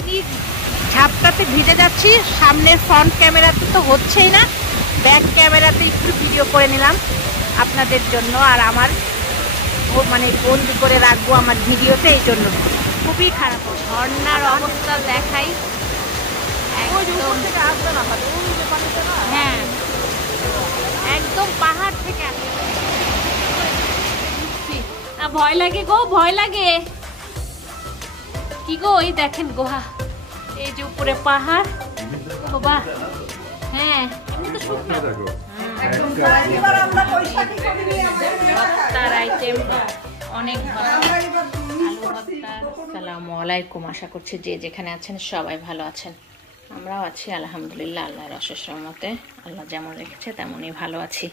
পানির ঝাপটাতে ভিজে যাচ্ছি। সামনের ফ্রন্ট ক্যামেরাতে তো হচ্ছেই না, ব্যাক ক্যামেরাতে একটু ভিডিও করে নিলাম আপনাদের জন্য। আর আমার মানে বন্দি করে রাখবো আমার ভিডিওতে, এই জন্য খুবই খারাপ। ঝর্ণার অবস্থা দেখাই, হ্যাঁ একদম পাহাড় থেকে আসে। ভয় লাগে গো, ভয় লাগে। কি গো, এই দেখেন গুহা, এই যে উপরে পাহাড়। বাবা হ্যাঁ, এমনি তো শুকনো ভর্তার আইটেম অনেক। আসসালামু আলাইকুম, আশা করছি যে যেখানে আছেন সবাই ভালো আছেন। আমরাও আছি আলহামদুলিল্লাহ, আল্লাহর অশেষ রহমতে। আল্লাহ যেমন রেখেছে তেমনই ভালো আছি।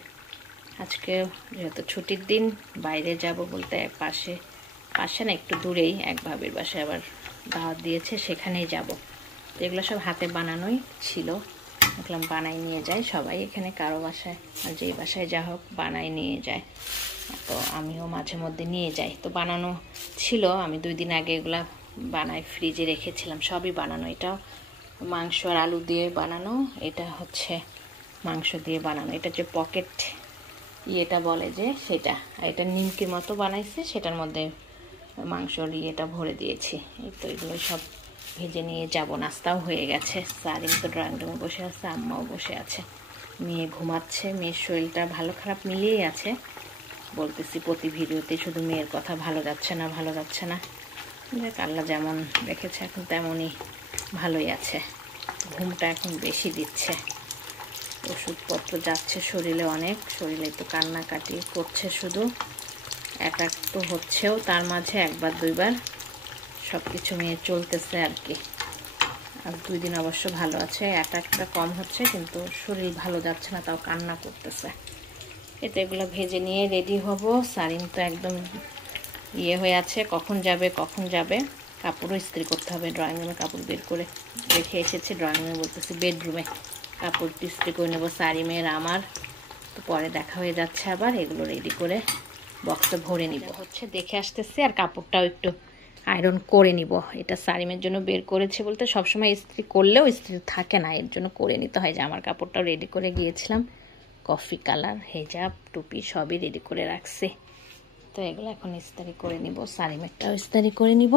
আজকে যেহেতু ছুটির দিন, বাইরে যাব বলতে পাশে না, একটু দূরেই এক ভাবির বাসায় আবার দাওয়াত দিয়েছে, সেখানেই যাব। তো এগুলো সব হাতে বানানোই ছিল, দেখলাম বানাই নিয়ে যায় সবাই। এখানে কারো বাসায় আর যেই বাসায় যা হোক বানাই নিয়ে যায়, তো আমিও মাঝে মধ্যে নিয়ে যাই। তো বানানো ছিল, আমি 2 দিন আগে এগুলা বানাই ফ্রিজে রেখেছিলাম। সবই বানানো, এটাও মাংস আর আলু দিয়ে বানানো, এটা হচ্ছে মাংস দিয়ে বানানো। এটা যে পকেট ইয়েটা বলে যে সেটা, এটা নিমকির মতো বানাইছে, সেটার মধ্যে মাংসর ইয়েটা ভরে দিয়েছি। এই তো এগুলো সব ভেজে নিয়ে যাব। নাস্তাও হয়ে গেছে। সারিম তো ড্রয়িং রুমে বসে আছে, আম্মাও বসে আছে। মেয়ে ঘুমাচ্ছে, মেয়ের শরীরটা ভালো খারাপ মিলিয়েই আছে। বলতেছি প্রতি ভিডিওতে শুধু মেয়ের কথা, ভালো যাচ্ছে না ভালো যাচ্ছে না। দেখ আল্লাহ যেমন রেখেছে এখন তেমনই ভালোই আছে। ঘুমটা এখন বেশি দিচ্ছে, ওষুধপত্র যাচ্ছে শরীরে অনেক, শরীরে তো কান্নাকাটি করছে শুধু। অ্যাটাক তো হচ্ছেও তার মাঝে, 1-2 সব কিছু নিয়ে চলতেছে আর কি। আর 2 দিন অবশ্য ভালো আছে, অ্যাটাকটা কম হচ্ছে কিন্তু শরীর ভালো যাচ্ছে না, তাও কান্না করতেছে। এতে এগুলো ভেজে নিয়ে রেডি হব। সারিম তো একদম ইয়ে হয়ে আছে, কখন যাবে। কাপড়ও ইস্ত্রি করতে হবে। ড্রয়িং রুমে কাপড় বের করে রেখে এসেছি, ড্রয়িং রুমে বলতেছি বেডরুমে কাপড় ইস্ত্রি করে নেবো সারিমের আমার। তো পরে দেখা হয়ে যাচ্ছে আবার। এগুলো রেডি করে বক্সে ভরে নিব হচ্ছে, দেখে আসতেছি। আর কাপড়টাও একটু আয়রন করে নিব। এটা সারিমের জন্য বের করেছি বলতে, সবসময় ইস্ত্রি করলেও ইস্ত্রি থাকে না, এর জন্য করে নিতে হয়। যে আমার কাপড়টাও রেডি করে গিয়েছিলাম, কফি কালার, হেজাব, টুপি সবই রেডি করে রাখছি। তো এগুলো এখন ইস্ত্রি করে নিব। সারিমেরটাও ইস্ত্রি করে নিব,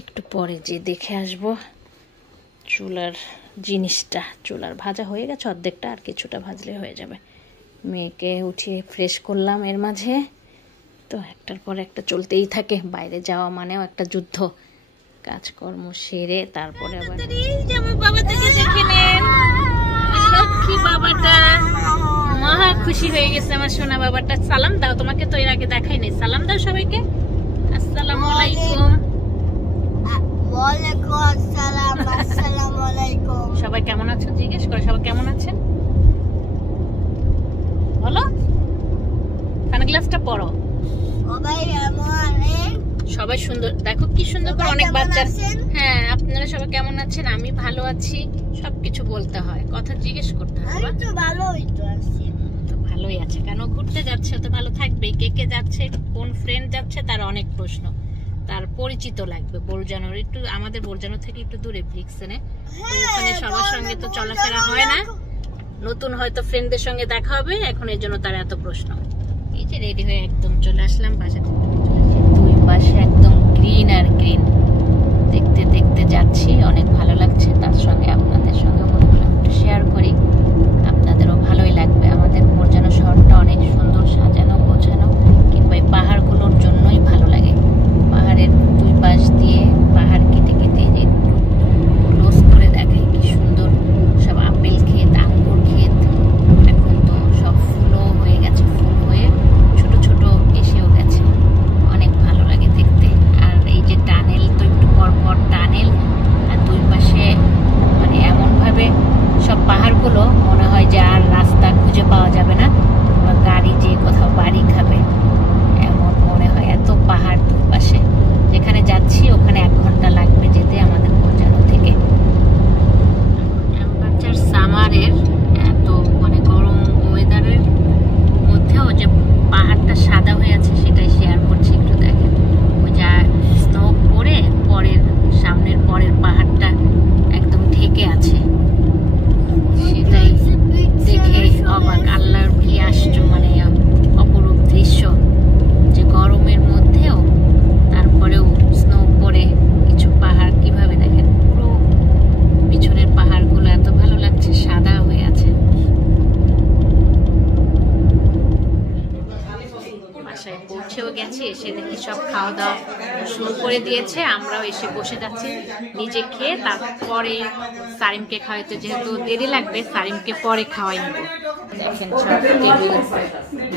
একটু পরে যে দেখে আসব। চুলার জিনিসটা, চুলার ভাজা হয়ে গেছে অর্ধেকটা, আর কিছুটা ভাজলে হয়ে যাবে। মেয়েকে উঠিয়ে ফ্রেশ করলাম এর মাঝে। তো একটার পর একটা চলতেই থাকে, বাইরে যাওয়া মানেও একটা যুদ্ধ। কাজকর্ম সেরে তারপরে আবার আমার বাবাটাকে দেখে নেন। লক্ষ্মী বাবাটা মহা খুশি হয়ে গেছে আমার সোনা বাবাটা। সালাম দাও, তোমাকে তো এর আগে দেখাই নাই। সালাম দাও সবাইকে। আসসালামু আলাইকুম। ওয়ালাইকুম আসসালাম। আসসালামু আলাইকুম। সবাই কেমন আছেন জিজ্ঞেস করো, সবাই কেমন আছেন বলো। সানগ্লাসটা পরো। সবাই সুন্দর, দেখো কি সুন্দর করে অনেক বাচ্চা। হ্যাঁ, আপনারা সবাই কেমন আছেন? আমি ভালো আছি। সবকিছু বলতে হয়, কথা জিজ্ঞেস করতে হয়। আমি তো ভালোই তো আছি। তো ভালোই আছে কেন? ঘুরতে যাচ্ছে তো ভালো থাকবে। কে কে যাচ্ছে, কোন ফ্রেন্ড যাচ্ছে, তার অনেক প্রশ্ন। তার পরিচিত লাগবে। বোরজানোর একটু, আমাদের বোরজানো থেকে একটু দূরে ব্রিক্সনে, ওখানে সবার সঙ্গে তো চলাফেরা হয় না। নতুন হয়তো ফ্রেন্ডদের সঙ্গে দেখা হবে, এখন এর জন্য তার এত প্রশ্ন। এই যে রেডি হয়ে একদম চলে আসলাম বাসা থেকে। দুই পাশে একদম গ্রিন আর গ্রিন, দেখতে দেখতে যাচ্ছি, অনেক ভালো লাগছে। তার সঙ্গে আপনাদের সঙ্গে মনে করলাম একটু শেয়ার করি, আপনাদেরও ভালোই লাগবে। আমাদের বোরজানো শহরটা অনেক সুন্দর, সাজানো গোছানো, কিংবা এই পাহাড়গুলোর জন্যই ভালো লাগে। পাহাড়ের 2 পাশ দিয়ে পাহাড় কেটে কেটে যে ক্লোজ করে দেখায়, কি সুন্দর সব আপেল ক্ষেত, আঙ্গুর ক্ষেত। এখন তো সব ফুলও হয়ে গেছে, ফুল হয়ে ছোট ছোট এসেও গেছে, অনেক ভালো লাগে দেখতে। আর এই যে টানেল, তো একটু পর পর টানেল, আর 2 পাশে মানে এমনভাবে সব পাহাড়গুলো নিয়েছি, এসে দেখি সব খাওয়া দাওয়া শুরু করে দিয়েছে। আমরাও এসে বসে যাচ্ছি নিজে খেয়ে, তারপরে সারিমকে খাওয়াইতে যেহেতু দেরি লাগবে, সারিমকে পরে খাওয়াই নেব। দেখেন সব টেবিল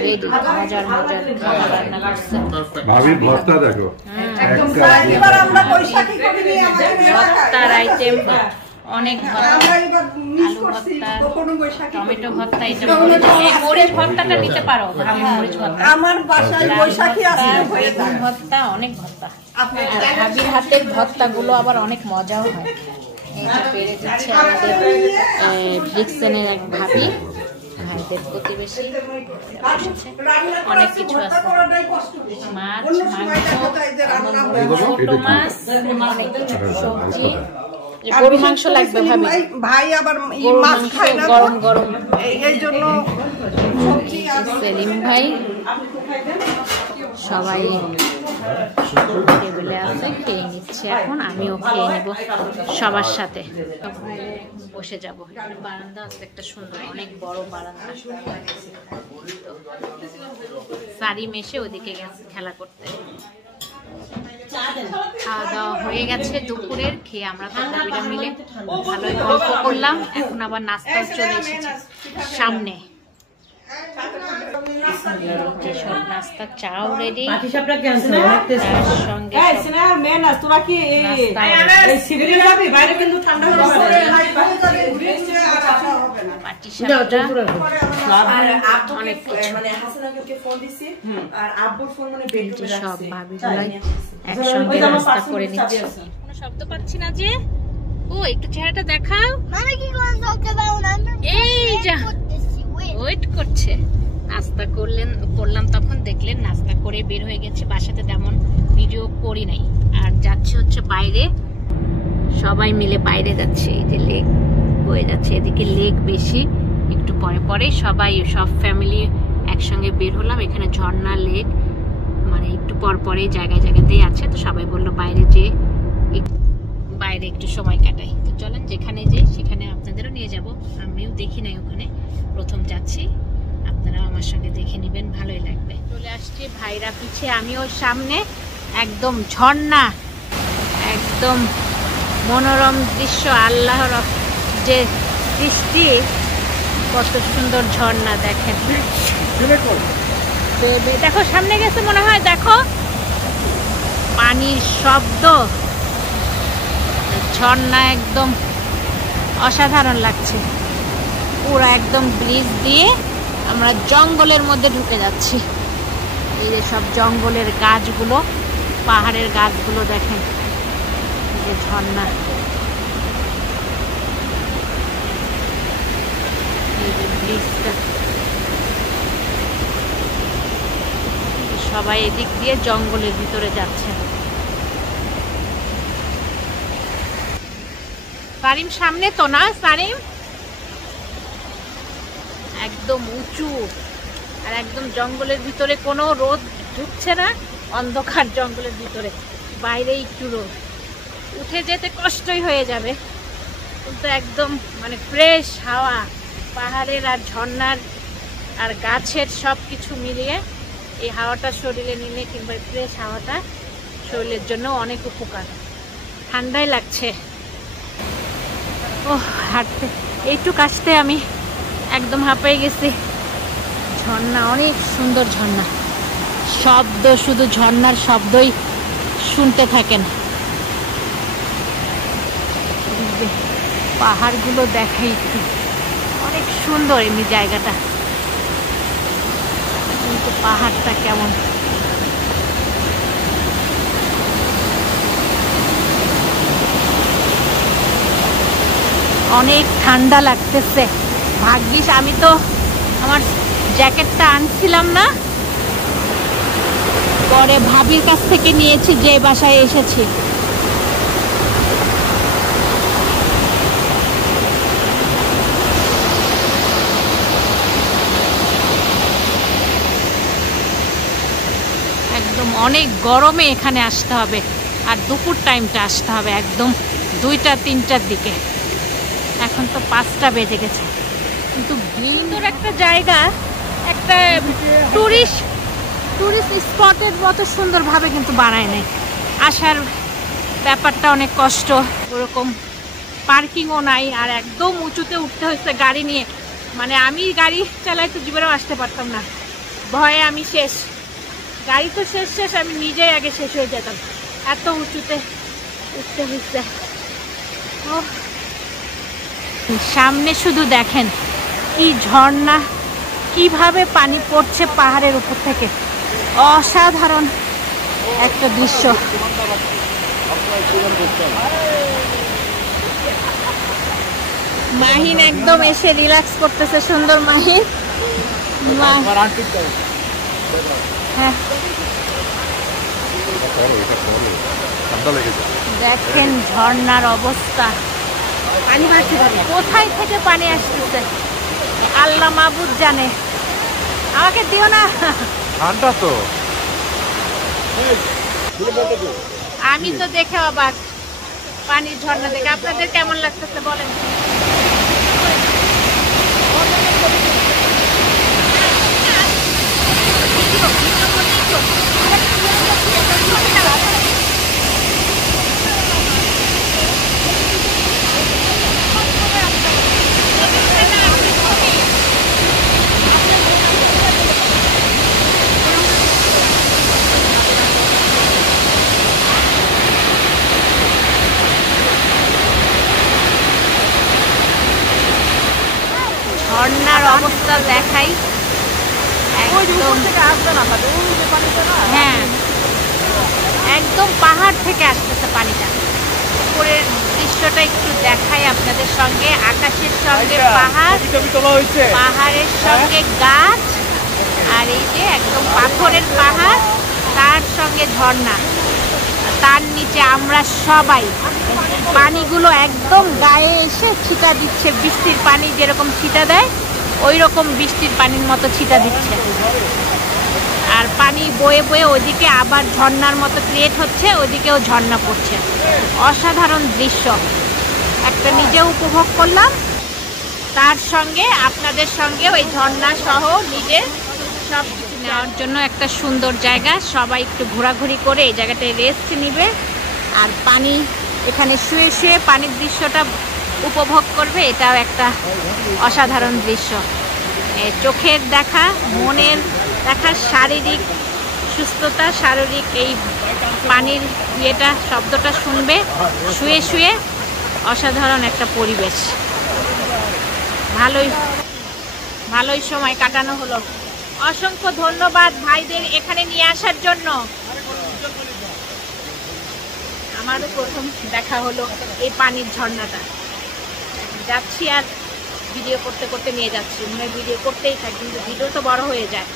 রেডি, মজার মজার খাবার রান্না করছে ভাবি। ভর্তা দেখো, ভর্তার আইটেম অনেক, টমেটো ভর্তা, এটা মরিচ ভর্তাটা নিতে পারো, মরিচ ভর্তা আমার বাসায় বৈশাখী আছে, ভর্তা অনেক ভর্তা। ভাবির হাতের ভর্তাগুলো আবার অনেক মজাও হয়। এই যে পেরে দিচ্ছে আমাদের ভিক্সেনের এক ভাবি, ভাইদের প্রতিবেশী, অনেক কিছু আছে, মাছ, মাংস, ছোট মাছ, অনেক কিছু সবজি। গরু মাংস লাগবে ভাই, আবার মাছ খায় না, গরম গরম, এই জন্য সেলিম ভাই সবাই টেবিলে আছে, খেয়ে নিচ্ছে। এখন আমিও খেয়ে নিব সবার সাথে, বসে যাব। বারান্দা আছে একটা সুন্দর, অনেক বড় বারান্দা। সারিম এসে ওদিকে গেছে খেলা করতে। খাওয়া দাওয়া হয়ে গেছে দুপুরের, খেয়ে আমরা বান্ধবীরা মিলে ভালোই গল্প করলাম। এখন আবার নাস্তাও চলে এসেছে সামনে, সব নাস্তা, চাও রেডি, সঙ্গে সব ভাবিগুলাই একসঙ্গে নাস্তা করে নিচ্ছি। কোনো শব্দ পাচ্ছি না যে, ও একটু চেহারাটা দেখাও। এই যা ওয়েট করছে, নাস্তা করলাম তখন দেখলেন, নাস্তা করে বের হয়ে গেছে। বাসাতে তেমন ভিডিও করি নাই, আর যাচ্ছে হচ্ছে বাইরে, সবাই মিলে বাইরে যাচ্ছে। এই যে লেক বয়ে যাচ্ছে, এদিকে লেক বেশি, একটু পরে পরে সবাই সব ফ্যামিলি একসঙ্গে বের হলাম। এখানে ঝর্ণা লেক, মানে একটু পর পরে জায়গায় জায়গাতেই আছে, তো সবাই বললো বাইরে যে বাইরে একটু সময় কাটাই। তো চলেন যেখানে যে সেখানে আপনাদেরও নিয়ে যাব, আমিও দেখি নাই ওখানে, প্রথম যাচ্ছি, আপনারাও আমার সঙ্গে দেখে নেবেন, ভালোই লাগবে। চলে আসছি, ভাইরা পিছে, আমিও সামনে। একদম ঝর্ণা, একদম মনোরম দৃশ্য, আল্লাহর যে সৃষ্টি, কত সুন্দর ঝর্ণা দেখেন। দেখো সামনে গেছে মনে হয়, দেখো পানির শব্দ, ঝর্ণা একদম অসাধারণ লাগছে। পুরো একদম ব্রিজ দিয়ে আমরা জঙ্গলের মধ্যে ঢুকে যাচ্ছি। এই যে সব জঙ্গলের গাছগুলো, পাহাড়ের গাছগুলো দেখেন, এই যে ঝর্ণা, এই যে ব্রিজটা, সবাই এদিক দিয়ে জঙ্গলের ভিতরে যাচ্ছে। সারিম সামনে তো না, সারিম একদম উঁচু, আর একদম জঙ্গলের ভিতরে কোনো রোদ ঢুকছে না, অন্ধকার জঙ্গলের ভিতরে, বাইরে একটু রোদ, উঠে যেতে কষ্টই হয়ে যাবে, কিন্তু একদম মানে ফ্রেশ হাওয়া, পাহাড়ের আর ঝর্ণার আর গাছের সব কিছু মিলিয়ে এই হাওয়াটা শরীরে নিলে, কিংবা ফ্রেশ হাওয়াটা শরীরের জন্য অনেক উপকার। ঠান্ডাই লাগছে, ও হাঁটতে এইটুকু আসতে আমি একদম হাঁপাই গেছি। ঝর্ণা, অনেক সুন্দর ঝর্ণা, শব্দ, শুধু ঝর্ণার শব্দই শুনতে থাকেন। পাহাড়গুলো দেখাই একটু, অনেক সুন্দর এমনি জায়গাটা, কিন্তু পাহাড়টা কেমন, অনেক ঠান্ডা লাগতেছে। ভাগ্যিস আমি তো আমার জ্যাকেটটা আনছিলাম না, পরে ভাবির কাছ থেকে নিয়েছি যে বাসায় এসেছি। একদম অনেক গরমে এখানে আসতে হবে, আর দুপুর টাইমটা আসতে হবে একদম 2টা-3টার দিকে। এখন তো 5টা বেজে গেছে, কিন্তু সুন্দর একটা জায়গা, একটা টুরিস্ট স্পটের মতো সুন্দরভাবে কিন্তু বানায় নাই। আসার ব্যাপারটা অনেক কষ্ট, ওরকম পার্কিংও নাই, আর একদম উঁচুতে উঠতে হচ্ছে গাড়ি নিয়ে। মানে আমি গাড়ি চালাই তো জীবনেও আসতে পারতাম না, ভয়ে আমি শেষ। গাড়ি তো শেষ, আমি নিজেই আগে শেষ হয়ে যেতাম, এত উঁচুতে উঠতে হচ্ছে। সামনে শুধু দেখেন কি ঝর্ণা, কিভাবে পানি পড়ছে পাহাড়ের উপর থেকে, অসাধারণ একটা দৃশ্য। মাহিন একদম এসে রিল্যাক্স করতেছে, সুন্দর মাহিন। হ্যাঁ দেখেন ঝর্ণার অবস্থা, কোথায় থেকে পানি আসতেছে আল্লাহ মাবুদ জানে। আমাকে দিও না, ঠান্ডা তো। আমি তো দেখে অবাক পানির ঝর্ণা দেখে। আপনাদের কেমন লাগতেছে বলেন? ঝর্ণার অবস্থা দেখাই, হ্যাঁ একদম পাহাড় থেকে আসতেছে পানিটা। উপরের দৃশ্যটা একটু দেখাই আপনাদের সঙ্গে, আকাশের সঙ্গে পাহাড়, পাহাড়ের সঙ্গে গাছ, আর এই যে একদম পাথরের পাহাড়, তার সঙ্গে ঝর্ণা, তার নিচে আমরা সবাই। পানিগুলো একদম গায়ে এসে ছিটা দিচ্ছে, বৃষ্টির পানি যেরকম ছিটা দেয় ওই রকম বৃষ্টির পানির মতো ছিটা দিচ্ছে। আর পানি বয়ে বয়ে ওইদিকে আবার ঝর্ণার মতো ক্রিয়েট হচ্ছে, ওইদিকেও ঝর্ণা পড়ছে। অসাধারণ দৃশ্য, একটা নিজে উপভোগ করলাম, তার সঙ্গে আপনাদের সঙ্গে ওই ঝর্ণা সহ নিজে সব কিছু নেওয়ার জন্য একটা সুন্দর জায়গা। সবাই একটু ঘোরাঘুরি করে এই জায়গাটায় রেস্ট নিবে, আর পানি এখানে শুয়ে শুয়ে পানির দৃশ্যটা উপভোগ করবে। এটাও একটা অসাধারণ দৃশ্য। চোখের দেখা, মনের দেখা, শারীরিক সুস্থতা, শারীরিক এই পানির ইয়েটা, শব্দটা শুনবে শুয়ে শুয়ে। অসাধারণ একটা পরিবেশ, ভালোই সময় কাটানো হলো। অসংখ্য ধন্যবাদ ভাইদের এখানে নিয়ে আসার জন্য। আমারও প্রথম দেখা হলো এই পানির ঝর্ণাটা। যাচ্ছি আর ভিডিও করতে করতে নিয়ে যাচ্ছি, মানে ভিডিও করতেই থাকি, কিন্তু ভিডিও তো বড় হয়ে যায়।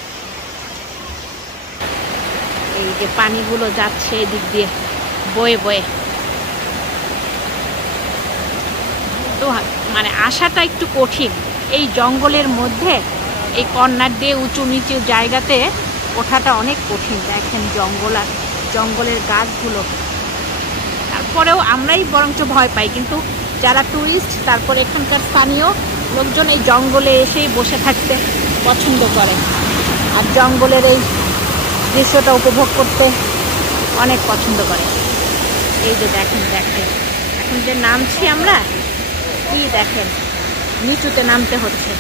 এই যে পানিগুলো যাচ্ছে এদিক দিয়ে বয়ে বয়ে, তো মানে আসাটা একটু কঠিন। এই জঙ্গলের মধ্যে এই কর্নার দিয়ে উঁচু নিচু জায়গাতে ওঠাটা অনেক কঠিন। দেখেন জঙ্গল আর জঙ্গলের গাছগুলো, তারপরেও আমরাই বরঞ্চ ভয় পাই, কিন্তু যারা টুরিস্ট তারপরে এখানকার স্থানীয় লোকজন এই জঙ্গলে এসেই বসে থাকতে পছন্দ করে, আর জঙ্গলের এই দৃশ্যটা উপভোগ করতে অনেক পছন্দ করে। এই যে দেখেন এখন যে নামছি আমরা, কি দেখেন নিচুতে নামতে হচ্ছে।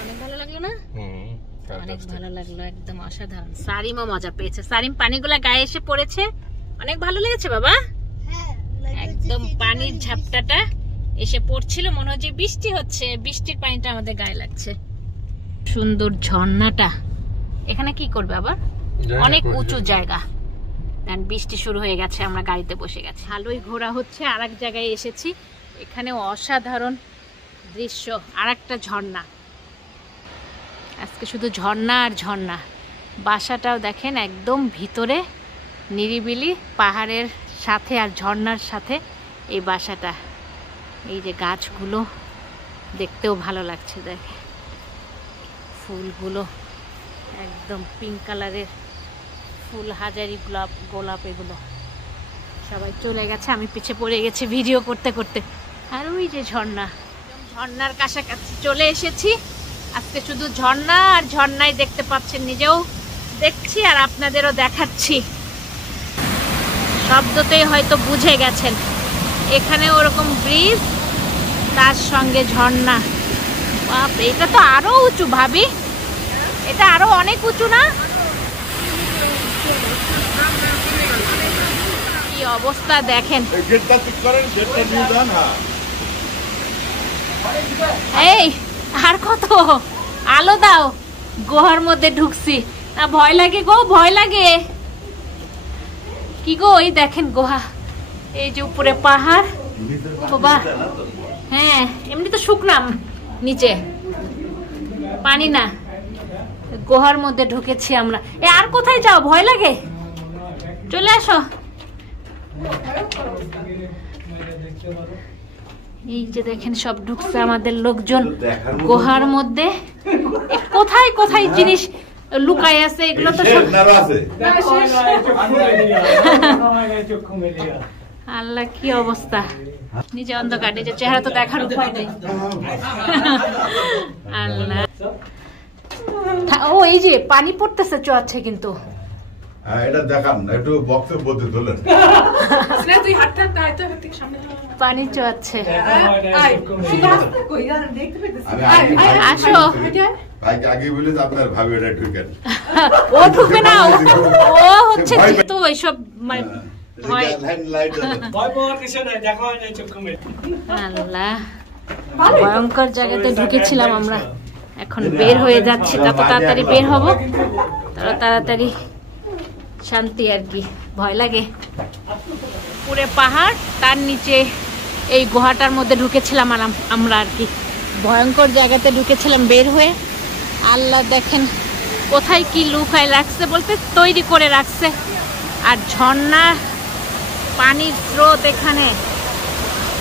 অনেক ভালো লাগলো না? অনেক ভালো লাগলো, একদম অসাধারণ। সারিমও মজা পেয়েছে, সারিম পানিগুলা গায়ে এসে পড়েছে, অনেক ভালো লেগেছে বাবা। একদম পানির ঝাপটাটা এসে পড়ছিল, মনে হচ্ছে বৃষ্টি হচ্ছে, বৃষ্টির পানিটা আমাদের গায়ে লাগছে। সুন্দর ঝর্ণাটা এখানে কি করবে আবার, অনেক উঁচু জায়গা। বৃষ্টি শুরু হয়ে গেছে, আমরা গাড়িতে বসে গেছি, ভালোই ঘোরা হচ্ছে। আর এক জায়গায় এসেছি, এখানেও অসাধারণ দৃশ্য, আর একটা ঝর্ণা। আজকে শুধু ঝর্ণা আর ঝর্ণা। বাসাটাও দেখেন একদম ভিতরে, নিরিবিলি, পাহাড়ের সাথে আর ঝর্ণার সাথে এই বাসাটা। এই যে গাছগুলো দেখতেও ভালো লাগছে, দেখে ফুলগুলো একদম পিঙ্ক কালারের ফুল, হাজারি গোলাপ এগুলো। সবাই চলে গেছে, আমি পিছে পড়ে গেছি ভিডিও করতে করতে। আর ওই যে ঝর্ণা, ঝর্ণার কাছাকাছি চলে এসেছি। আজকে শুধু ঝর্ণা আর ঝর্ণাই দেখতে পাচ্ছেন, নিজেও দেখছি আর আপনাদেরও দেখাচ্ছি। শব্দতেই হয়তো বুঝে গেছেন, এখানে ওরকম ব্রিজ, তার সঙ্গে ঝর্ণা। বাপ, এটা তো আরো উঁচু ভাবি, এটা আরো অনেক উঁচু না? কি অবস্থা দেখেন। এই আর কত আলো দাও, গুহার মধ্যে ঢুকছি না, ভয় লাগে গো, ভয় লাগে। কি গো, এই দেখেন গুহা, এই যে উপরে পাহাড়। বাহ, হ্যাঁ এমনি তো শুকনাম, নিচে পানি না, গুহার মধ্যে ঢুকেছি আমরা। এ আর কোথায় যাও, ভয় লাগে? চলে আসো। এই যে দেখেন সব ঢুকছে আমাদের লোকজন গুহার মধ্যে। কোথায় কোথায় জিনিস লুকায় আছে, এগুলো তো সব আল্লাহ, কি অবস্থা। নিজে অন্ধকার, নিজের চেহারা তো দেখার উপায় নেই। আল্লাহ, ও এই যে পানি পড়তেছে, চোয়াচ্ছে কিন্তু। এটা দেখান একটু বক্সে বলতে তোলেন। পানি চোয়াচ্ছে। আসো, আগে বলে আপনার ভাবি এটা ঢুকেন। ও ঢুকবে না, ও হচ্ছে তো এইসব মানে আল্লাহ, ভয়ঙ্কর জায়গাতে ঢুকেছিলাম আমরা। এখন বের হয়ে যাচ্ছি, তত তাড়াতাড়ি বের হব, তত তাড়াতাড়ি শান্তি আর কি। ভয় লাগে। পুরে পাহাড়, তার নিচে এই গুহাটার মধ্যে ঢুকেছিলাম আমরা আর কি। ভয়ঙ্কর জায়গাতে ঢুকেছিলাম বের হয়ে। আল্লাহ দেখেন কোথায় কি লুকায় রাখছে, বলতে তৈরি করে রাখছে। আর ঝর্ণা, পানির স্রোত এখানে।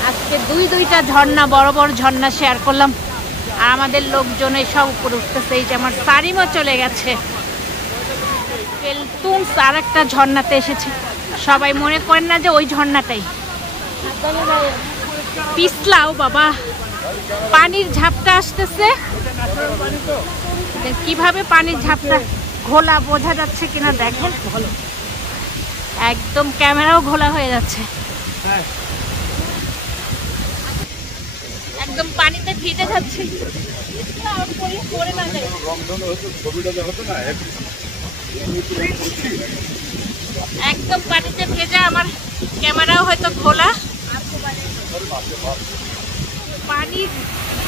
আজকে দুইটা ঝর্ণা, বড় বড় ঝর্ণা শেয়ার করলাম। আর আমাদের লোকজন এই সব উপরে উঠতেছে। এই যে আমার সারিমও চলে গেছে। আর একটা ঝর্ণাতে এসেছে, সবাই মনে করেন না যে ওই ঝর্ণাটাই। পিছলাও বাবা, পানির ঝাপটা আসতেছে। কিভাবে পানির ঝাপটা ঘোলা, বোঝা যাচ্ছে কিনা দেখেন, একদম ক্যামেরাও ঘোলা হয়ে যাচ্ছে। একদম পানিতে ভিজে যাচ্ছে। একদম পানিতে ভেজা, আমার ক্যামেরাও হয়তো ঘোলা। পানির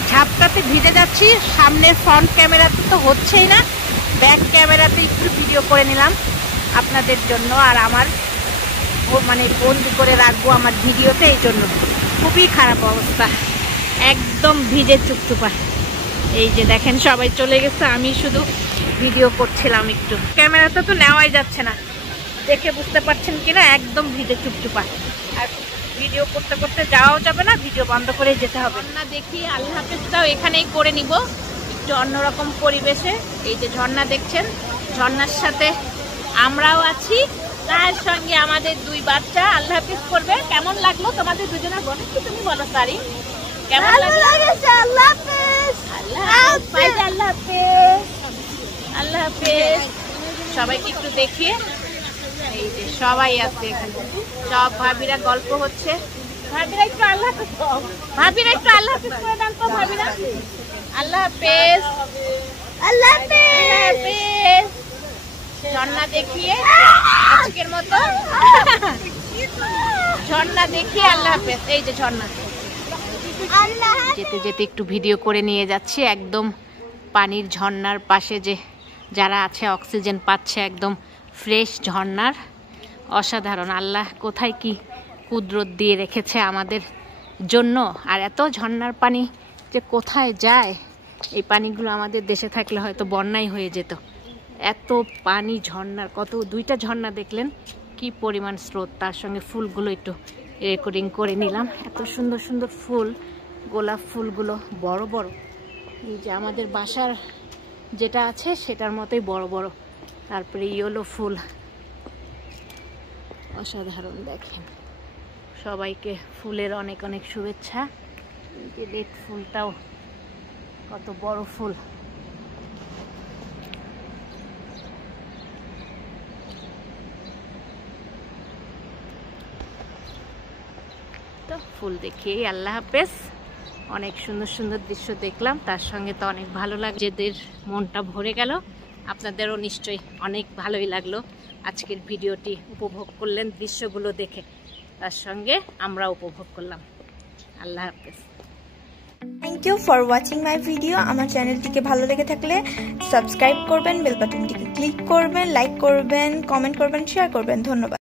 ঝাপটাতে ভিজে যাচ্ছি। সামনে ফ্রন্ট ক্যামেরাতে তো হচ্ছেই না, ব্যাক ক্যামেরাতে একটু ভিডিও করে নিলাম আপনাদের জন্য। আর আমার মানে বন্দি করে রাখবো আমার ভিডিওতে, এই জন্য খুবই খারাপ অবস্থা, একদম ভিজে চুপচুপা। এই যে দেখেন সবাই চলে গেছে, আমি শুধু ভিডিও করছিলাম একটু। ক্যামেরাতে তো নেওয়াই যাচ্ছে না, দেখে বুঝতে পারছেন কিনা, একদম ভিজে চুপচুপা। আর ভিডিও করতে করতে যাওয়াও যাবে না, ভিডিও বন্ধ করে যেতে হবে না। দেখি আল্লাহ হাফেজটাও এখানেই করে নিব, একটু অন্যরকম পরিবেশে। এই যে ঝর্ণা দেখছেন, ঝর্ণার সাথে আমরাও আছি, তার সঙ্গে আমাদের দুই বাচ্চা। আল্লাহ হাফেজ করবে। কেমন লাগলো তোমাদের দুজনের? বলো কি, তুমি বলো সারি, কেমন লাগলো? আল্লাহ হাফেজ। আল্লাহ হাফেজ, আল্লাহ হাফেজ, আল্লাহ হাফেজ। সবাইকে একটু দেখিয়ে, এই যে সবাই আছে এখানে, সব ভাবিরা গল্প হচ্ছে। ভাবিরা একটু আল্লাহ হাফেজ, ভাবিরা একটু আল্লাহ হাফেজ করে দেন তো ভাবিরা। আল্লাহ হাফেজ, আল্লাহ হাফেজ। ঝর্ণা দেখিয়ে আজকের মতো, ঝর্ণা দেখিয়ে আল্লাহ হাফেজ। এই যে ঝর্ণা, যেতে যেতে একটু ভিডিও করে নিয়ে যাচ্ছি। একদম পানির ঝর্ণার পাশে যে যারা আছে, অক্সিজেন পাচ্ছে, একদম ফ্রেশ ঝর্ণার। অসাধারণ, আল্লাহ কোথায় কি কুদরত দিয়ে রেখেছে আমাদের জন্য। আর এত ঝর্ণার পানি যে কোথায় যায়, এই পানিগুলো আমাদের দেশে থাকলে হয়তো বন্যাই হয়ে যেত। এত পানি ঝর্ণার, কত দুইটা ঝর্ণা দেখলেন, কি পরিমাণ স্রোত। তার সঙ্গে ফুলগুলো একটু রেকর্ডিং করে নিলাম। এত সুন্দর সুন্দর ফুল, গোলাপ ফুলগুলো বড় বড়। এই যে আমাদের বাসার যেটা আছে সেটার মতোই বড় বড়। তারপরে ইয়েলো ফুল, অসাধারণ। দেখেন, সবাইকে ফুলের অনেক অনেক শুভেচ্ছা। এই যে রেড ফুলটাও কত বড় ফুল। তো ফুল দেখিয়ে আল্লাহ হাফেজ। অনেক সুন্দর সুন্দর দৃশ্য দেখলাম, তার সঙ্গে তো অনেক ভালো লাগছে, যেদের মনটা ভরে গেল। আপনাদেরও নিশ্চয়ই অনেক ভালোই লাগলো আজকের ভিডিওটি উপভোগ করলেন দৃশ্যগুলো দেখে, তার সঙ্গে আমরা উপভোগ করলাম। আল্লাহ হাফেজ। Thank you for watching my video. আমার চ্যানেলটিকে ভালো লেগে থাকলে সাবস্ক্রাইব করবেন, বেল বাটনটিকে ক্লিক করবেন, লাইক করবেন, কমেন্ট করবেন, শেয়ার করবেন। ধন্যবাদ।